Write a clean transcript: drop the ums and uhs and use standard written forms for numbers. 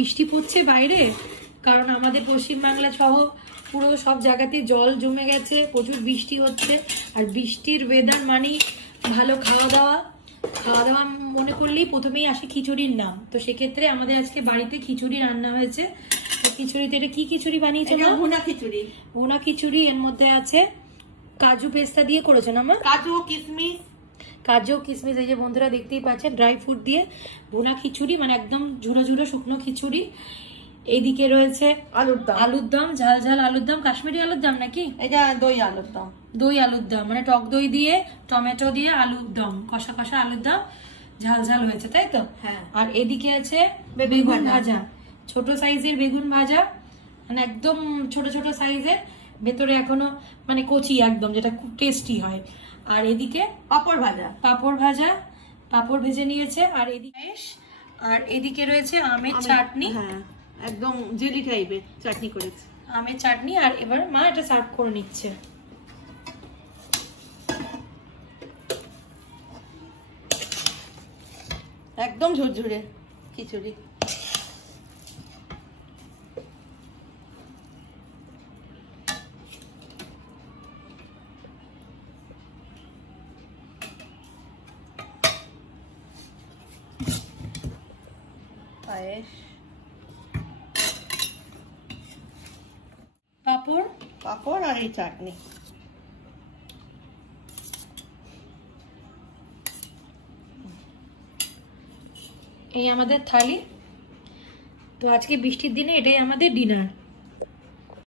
বৃষ্টি পড়ছে বাইরে, কারণ আমাদের পশ্চিমবাংলা সহ পুরো সব জায়গাতে জল জমে গেছে, প্রচুর বৃষ্টি হচ্ছে। আর বৃষ্টির ওয়েদার মানেই ভালো খাওয়া দাওয়া। খাওয়া দাওয়া মনে করলেই প্রথমেই আসে খিচুড়ির নাম। তো সেক্ষেত্রে আমাদের আজকে বাড়িতে খিচুড়ি রান্না হয়েছে। খিচুড়িতে এটা কি খিচুড়ি বানিয়েছো মা? ভুনা খিচুড়ি। ভুনা খিচুড়ি, এর মধ্যে আছে কাজু পেস্তা দিয়ে করেছো না মা? কাজু কিশমিশ, কাজু কিশমিশ, এই যে বন্ধুরা দেখতেই পাচ্ছেন, ড্রাই ফ্রুট দিয়ে ভুনা খিচুড়ি, মানে একদম ঝুড়ো ঝুড়ো শুকনো খিচুড়ি। এইদিকে রয়েছে আলুর দম, ঝাল ঝাল আলুর দম, কাশ্মীরি আলুর দম নাকি? এটা দই আলুর দম। দই আলুর দম মানে টক দই দিয়ে টমেটো দিয়ে আলুর দম, কষা কষা আলুর দম, ঝাল ঝাল হয়েছে, তাই তো? হ্যাঁ। আর এদিকে আছে বেগুন ভাজা, ছোট সাইজের বেগুন ভাজা, মানে একদম ছোট ছোট সাইজের, ভেতরে এখনো মানে কচি একদম, যেটা খুব টেস্টি হয়। আর এদিকে পাপড় ভাজা, পাপড় ভেজে নিয়েছে। আর এদিকে এদিকে রয়েছে আমের চাটনি। হ্যাঁ, একদম জেলি টাইপের চাটনি করেছে, আমের চাটনি। আর এবার মা এটা সার্ভ করে নিচ্ছে। একদম ঝুরঝুরে খিচুড়ি। পায়েস, পাপড় আর এই চাটনি। এই আমাদের থালি। তো আজকে বৃষ্টির দিনে এটাই আমাদের ডিনার।